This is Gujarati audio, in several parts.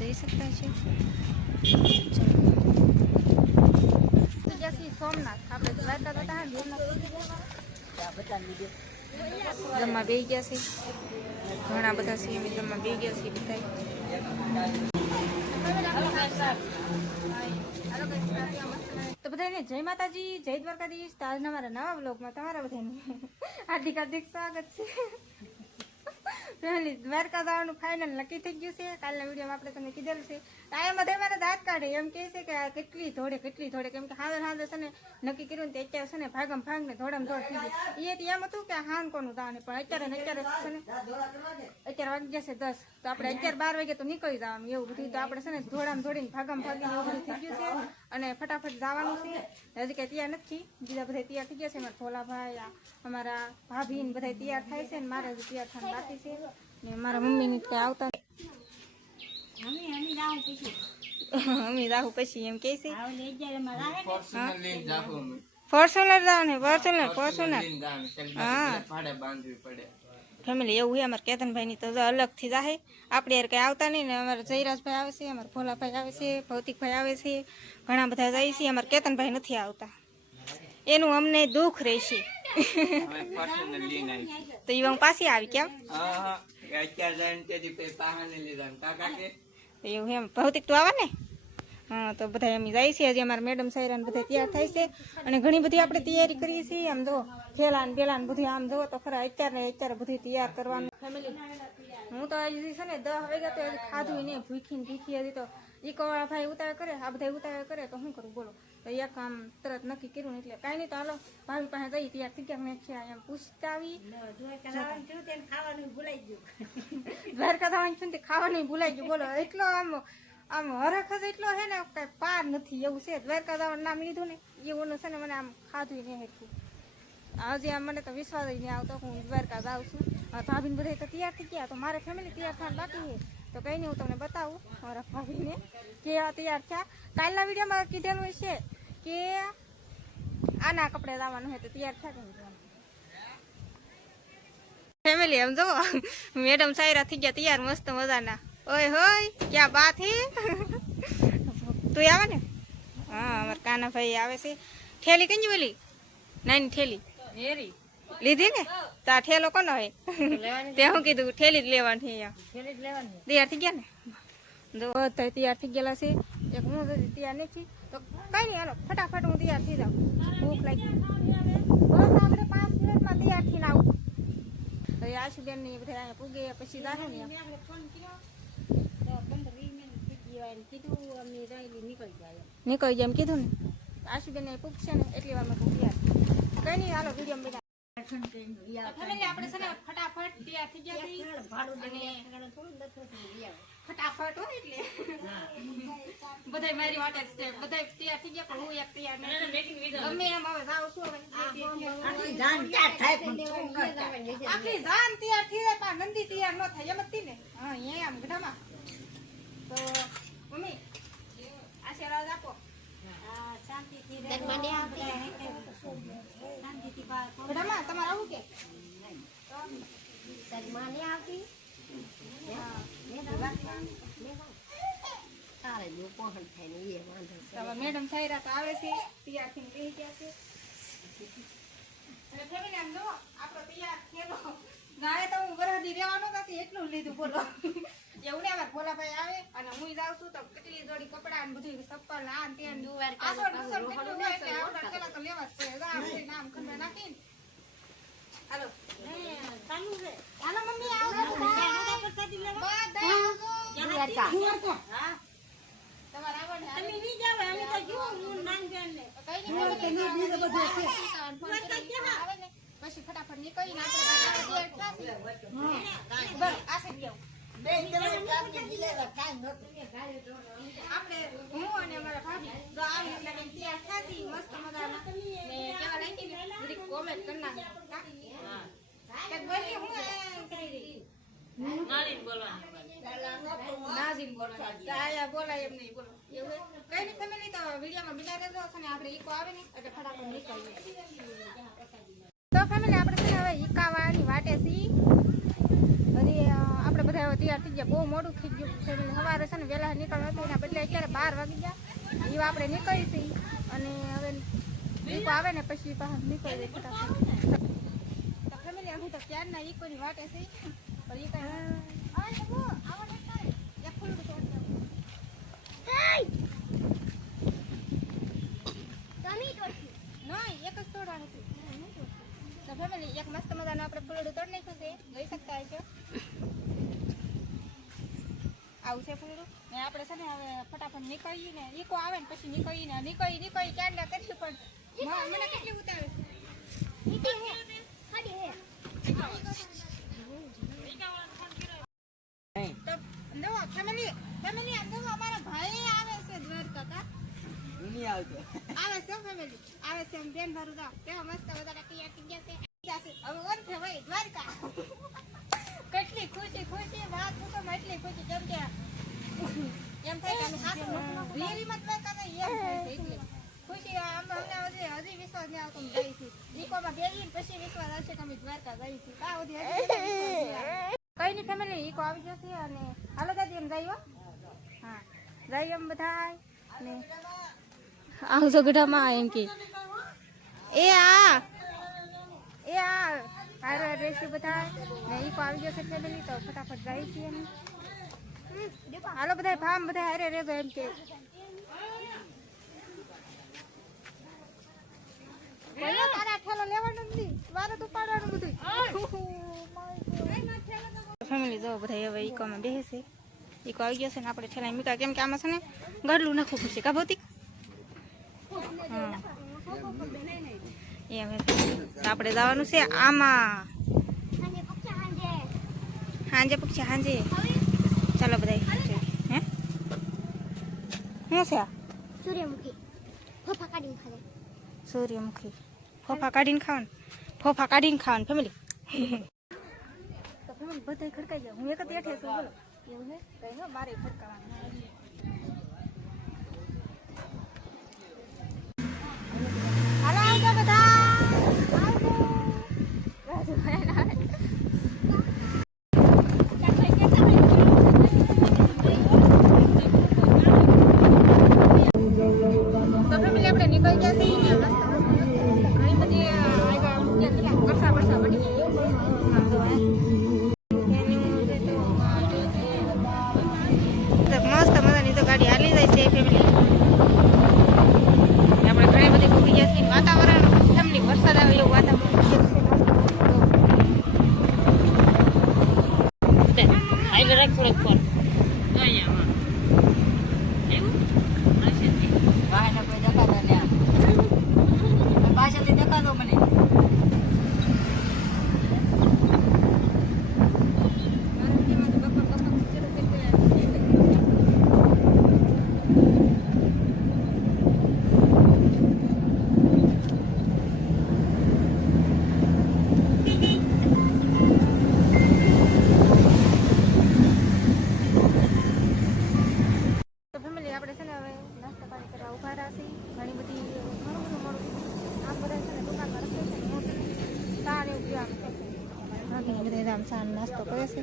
જઈ શકતા છે સોમનાથ આપણે દ્વારકા હતા જમવા બેસી ગયા છે ઘણા બધા છે અમે જમવા બેસી ગયા છે બધા તો બધાને જય માતાજી જય દ્વારકાધીશ તો આજના મારા નવા બ્લોગમાં તમારા બધાને હાર્દિક હાર્દિક સ્વાગત છે દ્વારકા જવાનું ફાઇનલ નક્કી થઈ ગયું છે કાલના વિડીયોમાં આપણે તમને કીધેલું છે આ બધા મારા દાંત કાઢે એમ કહે છે કે આ કેટલી ધોડે કેમ કે હાંદર છે ને નક્કી કર્યું ને અત્યારે છે ને ભાગમ ભાગ ને ધોડમ ધોડ થઈ ગઈ એ એમ હતું કે હાન કોનું દાને પણ અત્યારે છે ને અત્યારે વાગી જશે 10 તો આપણે 11-12 વાગે તો નીકળી જવાનું એવું બધું તો આપણે છે ને ધોડામ ધોડીને ભાગમ ભાગીને એવું બધું થઈ ગયું છે અને ફટાફટ જવાનું છે હજી કઈ તૈયાર નથી બીજા બધા તૈયાર થઈ ગયા છે અમારા ભોલાભાઈ અમારા ભાભી ને બધા તૈયાર થાય છે ને મારે હજી તૈયાર થવાનું બાકી છે ને મારા મમ્મી ની કઈ આવતા અમે જાહું પછી એમ કે છે ફોર્ચ્યુનર જાવ ને ફોર્ચ્યુનર હા ફેમિલી એવું છે અમારે કેતનભાઈ ની તો અલગ થી જાહે આપણે યાર કઈ આવતા નહીં ને અમારા જયરાજભાઈ આવે છે અમારા ભોલાભાઈ આવે છે ભૌતિકભાઈ આવે છે ઘણા બધા જાય છે અમારા કેતનભાઈ નથી આવતા એનું અમને દુઃખ રહેશે તો એ હું પાછી આવી કેમ એવું એમ ભૌતિક તો આવે ને હા તો બધા એમ જાય છે હજી અમારા મેડમ સાયરાને બધા તૈયાર થાય છે અને ઘણી બધી આપણે તૈયારી કરીએ છીએ આમ જો થેલા ને પેલા ને બધું આમ જો તો ખરા અત્યારે બધું તૈયાર કરવાનું ફેમિલી હું તો હજી છે ને 10 વાગ્યા તો ખાધું ને ભૂખી હજી તો ઈકોવાળા ભાઈ ઉતાર કરે આ બધા ઉતાર કરે તો શું કરું બોલો તો એક આમ તરત નક્કી કર્યું એટલે કાંઈ નહીં તો હાલો ભાભી પાસે જઈ તૈયાર થઈ ગયા મેં એમ પૂછતા આવી દ્વારકા જવાનું છું ને ખાવાનું ભૂલાઈ ગયું બોલો એટલો આમ હરખ જ એટલો છે ને કઈ પાર નથી એવું છે દ્વારકા જવાનું નામ લીધું ને એવું છે ને મને આમ ખાધું નહીં હેઠું હજી આમ મને તો વિશ્વાસ જ નહીં આવતો હું દ્વારકા જાઉં છું ભાભીને બધા તો તૈયાર થઈ ગયા તો મારે ફેમિલી તૈયાર થવાનું બાકી છે તો કઈ નહીં હું તમને બતાવું મારા ભાભીને કેવા તૈયાર થયા કાલના વિડીયોમાં કીધેલું છે કે આના કપડે લાવવાનું હોય તો તૈયાર થયા ફેમિલી એમ જો મેડમ સાયરા થઈ ગયા તૈયાર મસ્ત મજાના ઓય હોય ક્યાં બાત હે તું આવે ને હા અમારા કાનાભાઈ આવે છે ઠેલી કઈ બોલી નાની ઠેલી લીધી ને તો આ ઠેલો કોનો હોય તે હું કીધું ઠેલી જ લેવાની તૈયાર થઈ ગયા ને બધા તૈયાર થઈ ગયેલા છે એક હું તૈયાર નથી તો કઈ નહીં હાલો ફટાફટ હું તૈયાર થઈ જાઉં ભૂખ લાગી બસ આપણે 5 મિનિટમાં તૈયાર થઈને આવું તો આશુબેન ને બધા અહીંયા પૂગે પછી જાહે ને નીકળી જાય એમ કીધું ને આશુબેન ને પૂગશે ને એટલી વારમાં તું તૈયાર કઈ નહીં હાલો વિડીયો બધા આપણે છે ને ફટાફટ તૈયાર થઈ ગયા ફટાફટ હોય એટલે બધા મારી વાટે છે બધા તૈયાર થઈ ગયા પણ હું એક તૈયાર નથી ગમે એમ હવે જાવ છું હવે આખી જાન તૈયાર થાય પણ નંદી તૈયાર ન થાય એમ જ ને હા અહીંયા આમ ગઢામાં તો મમ્મી આશીર્વાદ આપો શાંતિથી તમારે આવું કે મેડમ સાયરા તો આવે છે તૈયાર થઈને બેસી ગયા છે અને ફેમિલી આમ જો આપણો તૈયાર થયેલો ગાય તો હું વરહદી રહેવાનો નથી એટલું લીધું બોલો એવું ને અમારા ભોલાભાઈ આવે અને હું જાઉં છું તો કેટલી જોડી કપડા ને બધું ચપ્પલ આ તે કેટલું હોય એટલે આપણે પેલા તો લેવા જ પડે નામ ખંડા નાખીને હાલો ચાલુ છે હાલો મમ્મી આવો હા તમારે આવડે તમે ની જાવ અમે તો જો હું નાન બેન ને કઈ નહીં આવે ને પછી ફટાફટ નીકળીને આપણે બસ આસે જાવ આપણે હું અને અમારા ભાભી તો આવી એટલે તૈયાર થાતી મસ્ત મજાના ને કેવા લાગી ને બધી કોમેન્ટ કરના હા કે બોલી હું નાજીન બોલવાનું આયા બોલાય એમ નહીં બોલો એવું કઈ નહીં ફેમિલી તો વિડીયોમાં બિના રહેજો અને આપણે ઈકો આવે ને એટલે ફટાફટ નીકળીએ તો ફેમિલી આપણે છે હવે ઈકાવાની વાટે સી હજી આપણે બધા હવે તૈયાર થઈ ગયા. બહુ મોડું થઈ ગયું. ફેમિલી સવારે છે ને વહેલા નીકળવા હતું એના બદલે અત્યારે 12 વાગી ગયા. એ આપણે નીકળી હતી અને હવે ઈકો આવે ને પછી બહાર નીકળી જાય ફટાફટ. તો ફેમિલી અમે તો ક્યારના ઈકોની વાટે છે પણ ઈ એક જ તોડવાનું હતું. તો ફેમિલી એક મસ્ત મજાનું આપણે ફૂલડું તોડી નાખ્યું છે, જોઈ શકતા હોય છે. આવું છે ફૂલડું ને આપણે છે ને હવે ફટાફટ નીકળીએ ને ઈકો આવે ને પછી નીકળી ક્યાં કરીશું પણ મને કેટલી ઉતારે તો નવો ફેમિલી અમારા ભાઈ આવે છે દ્વારકા કા આવે છે ફેમિલી આવે છે એમ બેન ભરું દા કેવા મસ્ત બધા તૈયાર થઈ ગયા છે. હવે ઓન છે ભાઈ દ્વારકા. કેટલી ખુશી વાત પૂછો એટલી ખુશી કેમ કે એમ થાય કે રીલી મત દ્વારકા નહીં એમ થાય છે એટલે ખુશી અમને હજી વિશ્વાસ નહીં આવતો જઈ છે ઈકોમાં બેસી પછી વિશ્વાસ આવશે કે અમે દ્વારકા જઈ છે કા હજી કઈ નહીં ફેમિલી ઈકો આવી જશે અને હાલો દાદી એમ જઈએ. હા જઈએ એમ બધા ને આવજો ગઢામાં એમ કે એ હારે રેસી બધા ને ઈકો આવી જશે ફેમિલી તો ફટાફટ જાય છે એમ. હાલો બધા ફામ બધા હારે રેજો એમ કે તારા ઠેલો લેવાનો નથી વારે તો પાડવાનું બધું. ફેમિલી જો બધા હવે ઈકોમાં બેસે છે. ઈકો આવી ગયો છે ને આપણે ઠેલા મીકા કેમ કે આમાં છે ને ગળલું નાખવું પડશે કા ભૌતિક. એમ આપણે જવાનું છે આમાં હાંજે પક્ષી હાંજે. ચાલો બધા હે શું છે સૂર્યમુખી ફોફા કાઢીને ખાવે. સૂર્યમુખી ફોફા કાઢીને ખાવાનું ફેમિલી. તો ફેમિલી બધા ખડકાઈ જાય. હું એક જ એઠે છું બોલો એવું છે કઈ હો મારે ખડકાવાનું. હાલો આવજો બધા મસ્ત મજાની તો ગાડી હાલી જાય છે ફેમિલી. આપણે ઘણી બધી ભૂગી ગયા છીએ. વાતાવરણ ફેમિલી વરસાદ આવે એવું વાતાવરણ નાસ્તો કરે છે.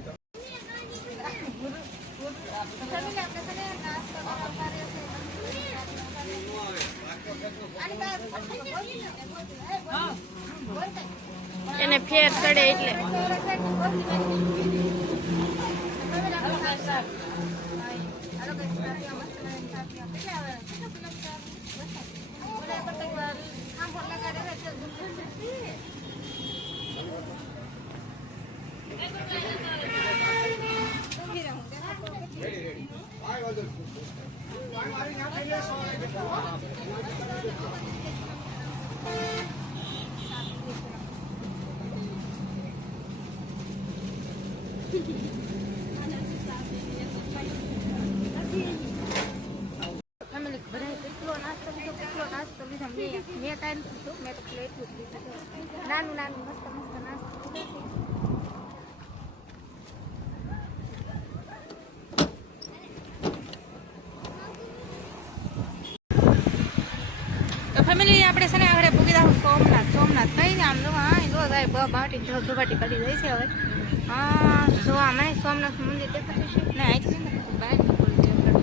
એને ફેર ચડે એટલે ફેમિલી બધા કેટલો નાસ્તો લીધો મેં ટાઈમ લીધો મેં તો પ્લેટ લીધું નાનું મસ્ત નાસ્તો લીધો. તો ફેમિલી આપણે છે ને હવે પૂકી જાવ સોમનાથ નહીં આમ જો હા જો જાય બાટી કરી જાય છે હવે હા જો આમાં સોમનાથ મંદિર દેખાતું છે ને અહીંથી ને બહાર નીકળી જાય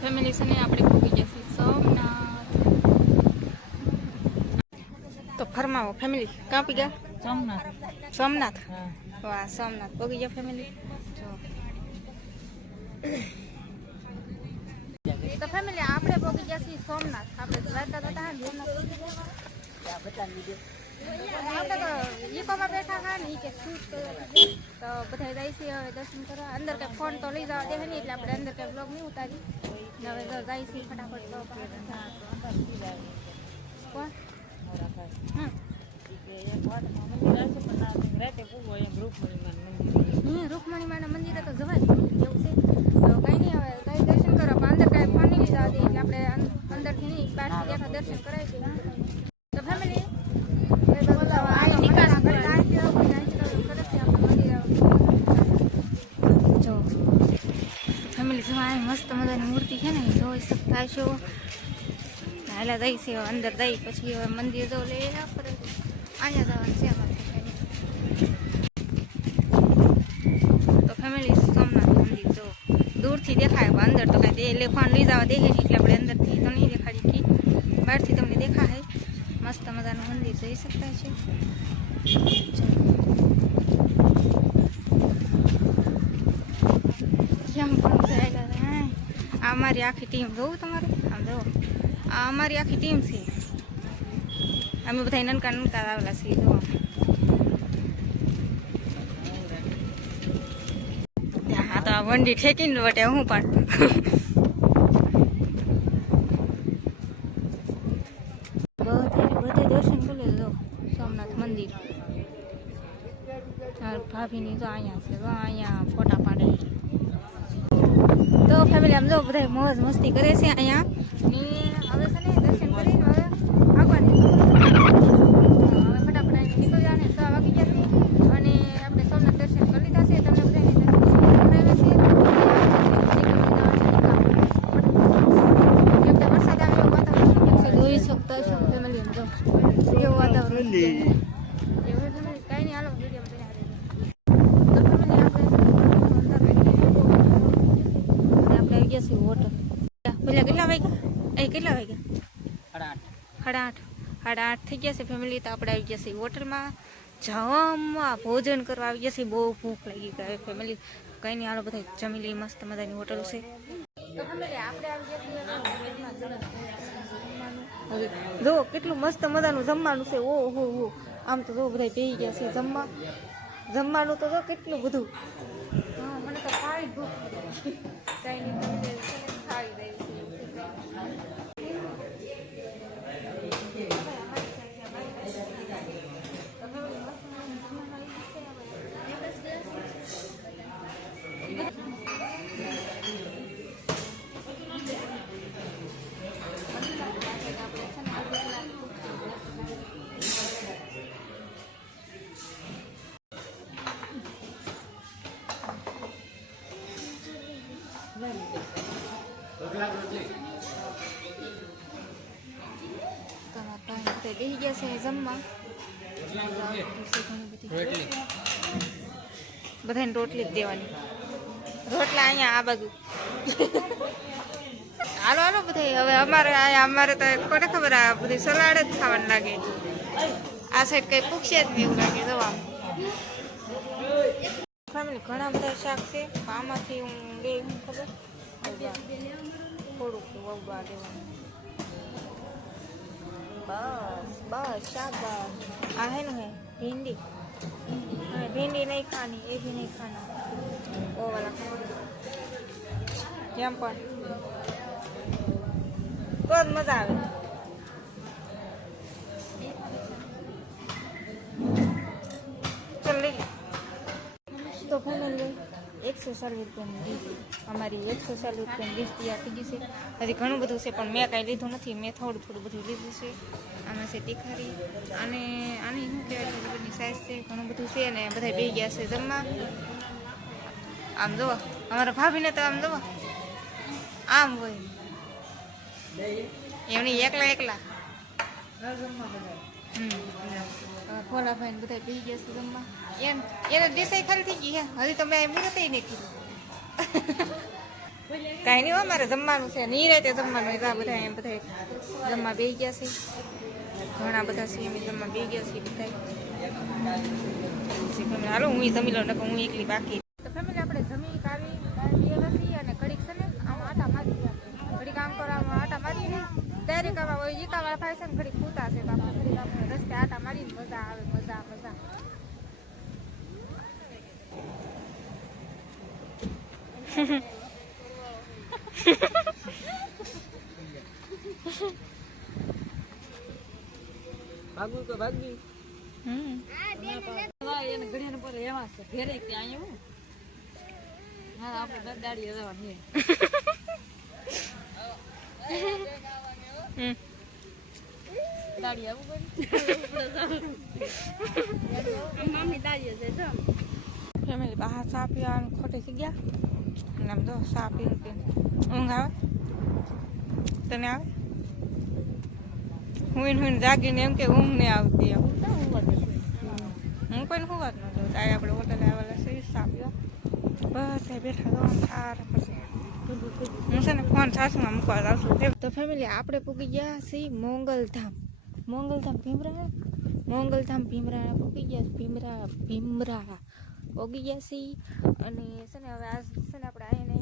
ફેમિલી છે ને આપણે પહોંચી જશે સોમનાથ તો ફરમાવો ફેમિલી કાં પી ગયા સોમનાથ. સોમનાથ હા. વાહ સોમનાથ પહોંચી ગયા ફેમિલી જો તો ફેમિલી આપણે પહોંચી ગયા છીએ સોમનાથ આપણે દ્વારકા તો હતા ને આપણે તો ઈકોમાં બેઠા હા ને ઈ કે શૂટ તો બધા જાય છે હવે દર્શન કરવા અંદર કઈ ફોન તો લઈ જવા દે નહીં એટલે આપણે અંદર કઈ બ્લોગ નહીં ઉતારી ને હવે તો જાય છે ફટાફટ તો કોણ હમ રૂકમણીમાના મંદિરે તો જવાય એવું છે તો કઈ નહીં હવે કઈ દર્શન કરવા પણ અંદર કઈ ફોન નહીં લઈ જવા દે એટલે આપણે અંદરથી નહીં બહારથી દેખા દર્શન કરાવી દઈએ તો ફેમિલી જો ફેમિલી જો આ મસ્ત મજાની મૂર્તિ છે ને જોઈ શકતા છો હાલા જઈ છે અંદર જઈ પછી હવે મંદિર જો લઈ આપણે અહીંયા જવાનું છે અમારે તો ફેમિલી સોમનાથ મંદિર જો દૂરથી દેખાય પણ અંદર તો કાંઈ લેખવાનું લઈ જવા દે નહીં એટલે આપણે અંદરથી તો નહીં દેખાડી કે બહારથી તમને દેખાય મસ્ત મજાનું મંદિર જોઈ શકતા છે કેમ પણ થયેલા આ અમારી આખી ટીમ જોવું તમારે આમ જુઓ આ અમારી આખી ટીમ છે અમે બધા નનકા નનકા આવેલા છીએ જુઓ હા તો આ વંડી ઠેકીને વટે હું પણ બધે દર્શન કરી લો સોમનાથ મંદિર ભાભીની તો અહીંયા છે તો અહીંયા ફોટા પાડે તો ફેમિલી આમ જો બધા મોજ મસ્તી કરે છે અહીંયા ને હવે છે ને દર્શન કરીને હવે આગળની હવે ફટાફટ અહીં નીકળી જવાને 6 વાગી ગયા છે અને આપણે સોમનાથ દર્શન કરી લીધા છે તમને બધાને દર્શન કરાવ્યા છે વરસાદ આવ્યો વાતાવરણ જોઈ શકતા છો ફેમિલી જો કેવું વાતાવરણ છે એવું ફેમિલી કઈ નહીં હાલો વિડીયો હોટલ પેલા કેટલા વાગ્યા કેટલા વાગ્યા 8:30 થઈ ગયા છે ફેમિલી તો આપણે આવી ગયા છીએ હોટલમાં જમવા ભોજન કરવા આવી ગયા છીએ બહુ ભૂખ લાગી ગઈ ફેમિલી કઈ નહીં હાલો બધા જમી લઈ મસ્ત મજાની હોટલ છે તો ફેમિલી આપણે આવી ગયા જો કેટલું મસ્ત મજાનું જમવાનું છે ઓહો હો આમ તો જો બધા બેસી ગયા છે જમવાનું તો જો કેટલું બધું હા મને તો ખાઈ ભૂખ કઈ નહીં ખાઈ દઈ બેસી ગયા છે જમવા બધાને રોટલી જ દેવાની રોટલા અહીંયા આ બાજુ હાલો હાલો બધા હવે અમારે તો કોને ખબર આ બધી સલાડ જ ખાવાનું લાગે આ સાઈડ કઈ પૂછશે જ નહીં એવું લાગે જવા ફેમિલી ઘણા બધા શાક છે આમાંથી હું બે હું ખબર થોડુંક વવવા દેવાનું बस शाबाश आ है ना है भिंडी हमें भिंडी नहीं खानी ये भी नहीं खाना वो वाला જેમ પણ बहुत मजा આવે चल ले तो फैमिली 140 રૂપિયાની ડીશ અમારી 140 રૂપિયાની ડીશ તૈયાર થઈ ગઈ છે હજી ઘણું બધું છે પણ મેં કાંઈ લીધું નથી મેં થોડું બધું લીધું છે આમાં છે તીખારી અને આની શું કહેવાય છે બધી સાઈઝ છે ઘણું બધું છે અને બધા બેસી ગયા છે જમવા આમ જોવા અમારા ભાભીને તો આમ જોવા આમ હોય એમની એકલા એકલા ભોલાભાઈ ને બધા પી ગયા છે જમવા એને દેસાઈ ખાલી થઈ ગઈ હજી તો મેં મુહૂર્ત નહીં કીધું કાંઈ નહીં હો મારે જમવાનું છે નિરાતે જમવાનું એટલા બધા એમ બધા જમવા બેસી ગયા છે ઘણા બધા છે એમ જમવા બેસી ગયા છે બધા હાલો હું જમી લઉં નકર હું એકલી બાકી તો ફેમિલી આપણે જમી કાવી નથી અને ઘડીક છે ને આમ આટા મારી ઘડીક આમ કરવામાં આટા મારી ને ડાયરેક્ટ આવા ઈકાવાળા ભાઈ છે ને ઘડીક પૂતા છે બાપા ઘડીક આપણે રસ્તે આટા મારીને મજા આવે મજા મજા ભાગવું તો ભાગી એને ઘડીને પર એવા છે ઘેરે ત્યાં એવું હા આપણે દાડી હવા ને દાડી આવું કરી મામી દાડી છે જો ફેમિલી બહાર ચા પીવાનું ખોટે થઈ ગયા અને આમ જો ચા પીને પીને ઊંઘ આવે તને આવે હું જાગીને એમ કે ઊંઘ નહીં આવતી એમ હું કોઈને શું વાત ન જોઉં તારે આપણે હોટલે આવેલા છે ચા પીવા બસ બેઠા તો સારા પછી હું છે ને ફોન સાસમાં મૂકવા જાઉં છું તો ફેમિલી આપણે પૂગી ગયા છીએ મોંગલધામ ભીમરા પૂગી ગયા ભીમરા પોગી ગયા છીએ અને છે ને હવે આજ છે ને આપણે આવીને